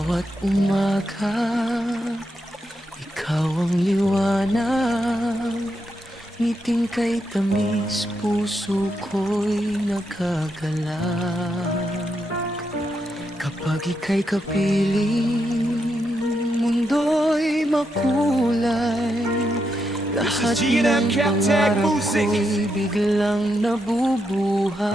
bawat umaga, ikaw ang liwanag. Ngiting kay tamis, puso ko'y nagagalak. Kapag ika'y kapiling, mundo'y makulay. Lahat ng pangarap ko'y biglang nabubuhay.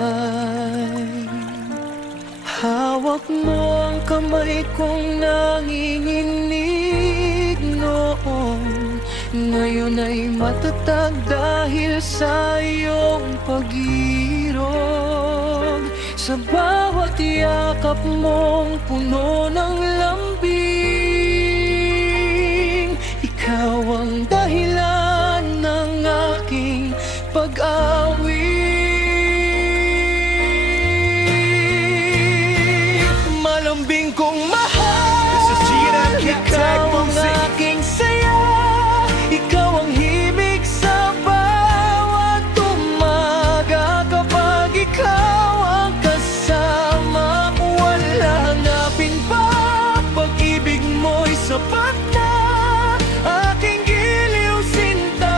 Hawak mo ang kamay kong nanginginig noon. Ngayon ay matatag dahil sa iyong pag-irog. Sa bawat yakap mong puno ng lambing, ikaw ang dahilan ng aking pag-awi. Malambing kong mahal, ikaw ang aking saya. Ikaw ang himig sa bawat umaga. Kapag ikaw ang kasama, wala hanapin pa. Pag-ibig mo'y sapat na, aking giliw sinta.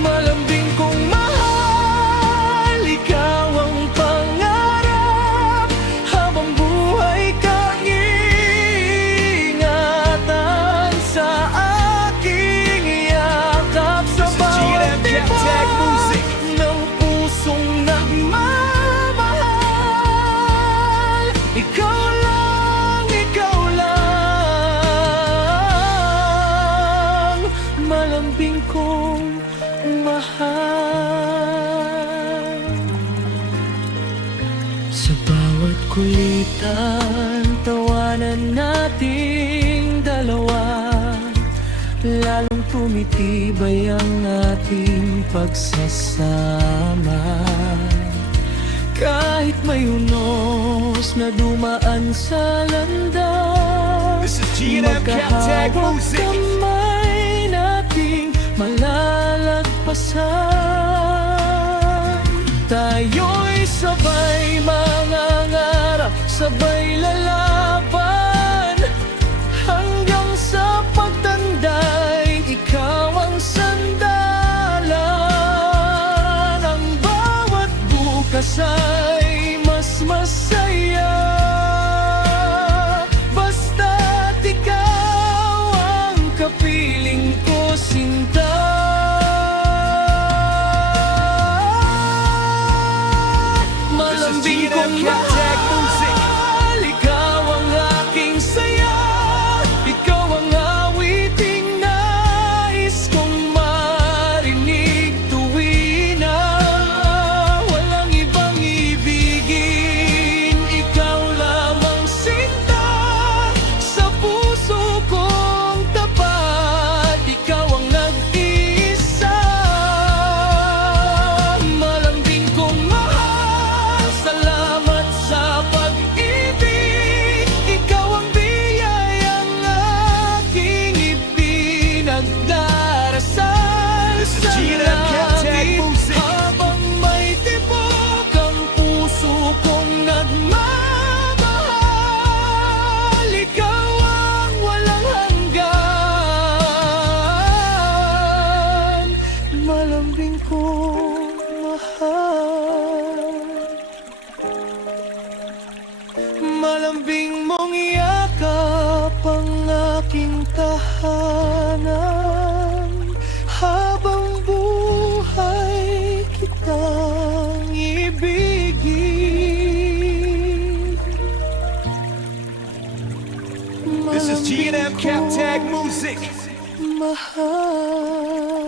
Malambing kong mahal, ikaw ang pangarap. Habang buhay kang ingatan sa aking yakap. Sa bawat tibok ng pusong nagmamahal, ikaw lang, ikaw lang. Malambing kong mahal. Sa bawat kulitan, tawanan nating dalawa, lalong tumitibay ang ating pagsasama. Kahit may unos na dumaan sa landas, magkahawak kamay nating malalagpasan. Tayo'y sabay mangangarap, sabay lalaban, hanggang sa pagtanda'y ikaw ang sandalan. Ang bawat bukas ay mas masaya, basta't ikaw ang kapiling ko, sinta. Malambing kong mahal, ikaw ang aking saya. Ikaw ang awiting nais kong marinig tuwi na walang ibang ibigin. Ikaw lamang sinta, sa puso kong tapat. Ikaw ang nag-iisa. Malambing kong mahal, salamat sa pag-ibig. Ikaw ang biyayang aking ipinagdarasal sa langit. Habang may tibok ang puso kong nagmamahal, ikaw ang walang hanggan. Malambing kong mahal. Malambing mong yakap ang aking tahanan. Habang buhay kitang ibigin. This is G&M Cap Tag Malambing Music. kong mahal.